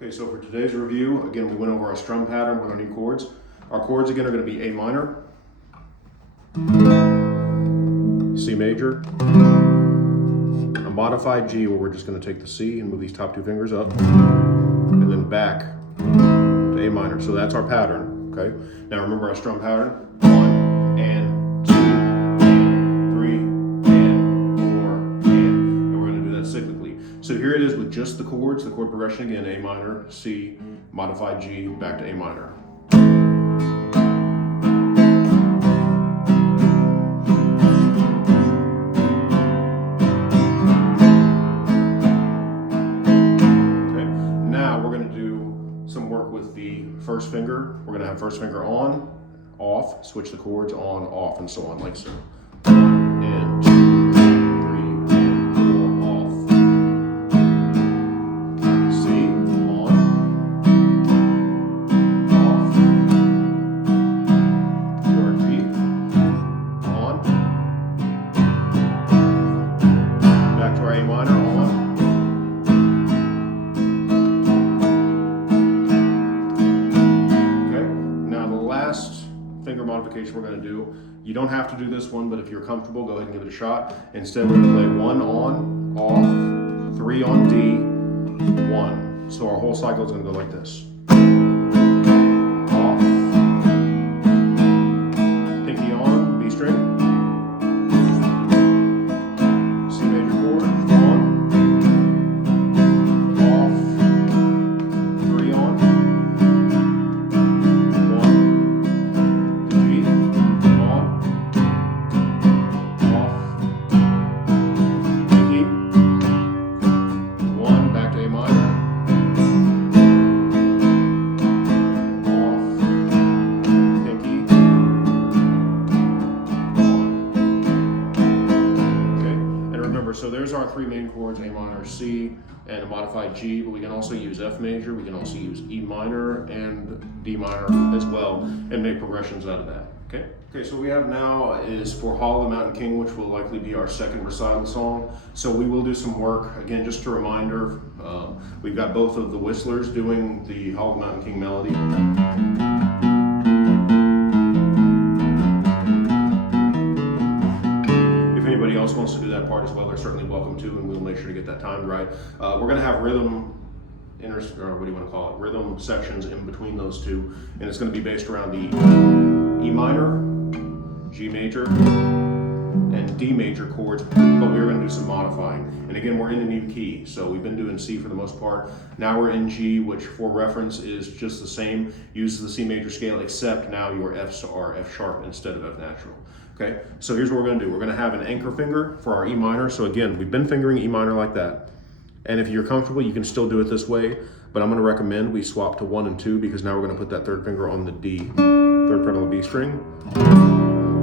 Okay, so for today's review, again, we went over our strum pattern with our new chords. Our chords again are going to be A minor, C major, a modified G where we're just going to take the C and move these top two fingers up, and then back to A minor. So that's our pattern, okay? Now remember our strum pattern, 1 and 2 and 3 and 4 and we're going to do that cyclically. So here it is with just the chords, the chord progression again, A minor, C, modified G, back to A minor. Some work with the first finger. We're going to have first finger on, off, switch the chords on, off, and so on, like so. 1 and 2, 3 and 4, off. C, on, off. Your G, on. Back to our A minor, on. Finger modification we're going to do. You don't have to do this one, but if you're comfortable, go ahead and give it a shot. Instead, we're going to play 1 on, off, 3 on D, 1. So our whole cycle is going to go like this. Off, pinky on, B string, C major chord, on, off, 3 on, so there's our three main chords, A minor, C, and a modified G, but we can also use F major, we can also use E minor and D minor as well, and make progressions out of that, okay? Okay, so what we have now is for Hall of the Mountain King, which will likely be our second recital song. So we will do some work, again, just a reminder, we've got both of the whistlers doing the Hall of the Mountain King melody. Anybody else wants to do that part as well, they're certainly welcome to, and we'll make sure to get that timed right. We're going to have rhythm, or what do you want to call it, rhythm sections in between those two, and it's going to be based around the E minor, G major, and D major chords, but we're going to do some modifying. And again, we're in a new key, so we've been doing C for the most part. Now we're in G, which for reference is just the same, uses the C major scale, except now your Fs are F sharp instead of F natural. Okay, so here's what we're going to do. We're going to have an anchor finger for our E minor. So again, we've been fingering E minor like that. And if you're comfortable, you can still do it this way, but I'm going to recommend we swap to 1 and 2 because now we're going to put that third finger on the D, third fret on the B string.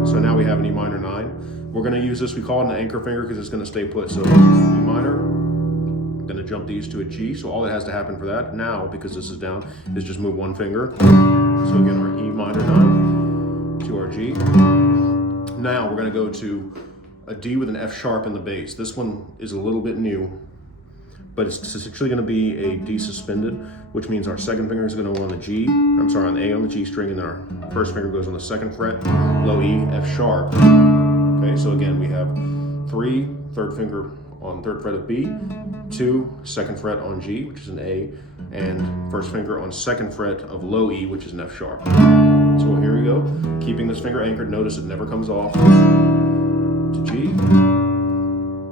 So now we have an E minor 9. We're going to use this, we call it an anchor finger because it's going to stay put. So E minor, I'm going to jump these to a G. So all that has to happen for that now, because this is down, is just move one finger. So again, our E minor 9 to our G. Now we're going to go to a D with an F sharp in the bass. This one is a little bit new, but it's actually going to be a D suspended, which means our second finger is going to go on the G, on the A on the G string, and then our first finger goes on the second fret, low E, F sharp. Okay, so again, we have 3, third finger on third fret of B, 2, second fret on G, which is an A, and first finger on second fret of low E, which is an F sharp. So here we go, keeping this finger anchored, notice it never comes off, to G,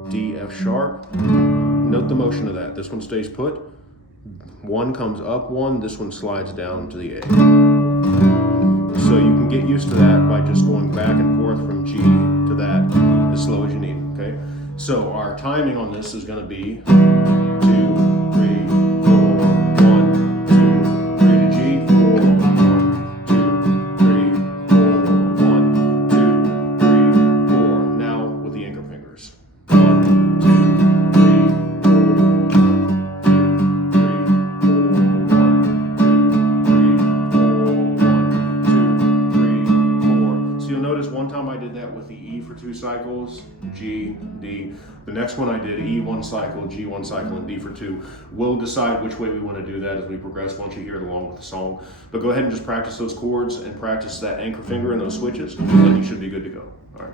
D, F sharp, note the motion of that, this one stays put, 1 comes up 1, this one slides down to the A. So you can get used to that by just going back and forth from G to that as slow as you need, okay? So our timing on this is going to be 2, 3, 4, 1, 2, 3 to G, 4, 1, 2, 3, 4, 1, 2, 3, 4. Now with the anchor fingers. 1, 2, 3, 4, 1, 2, 3, 4, 1, 2, 3, 4. So you'll notice one time I did that with the E for 2 cycles, G, D. The next one I did E1 cycle, G1 cycle, and D for 2. We'll decide which way we want to do that as we progress once you hear it along with the song. But go ahead and just practice those chords and practice that anchor finger and those switches, and you should be good to go. All right.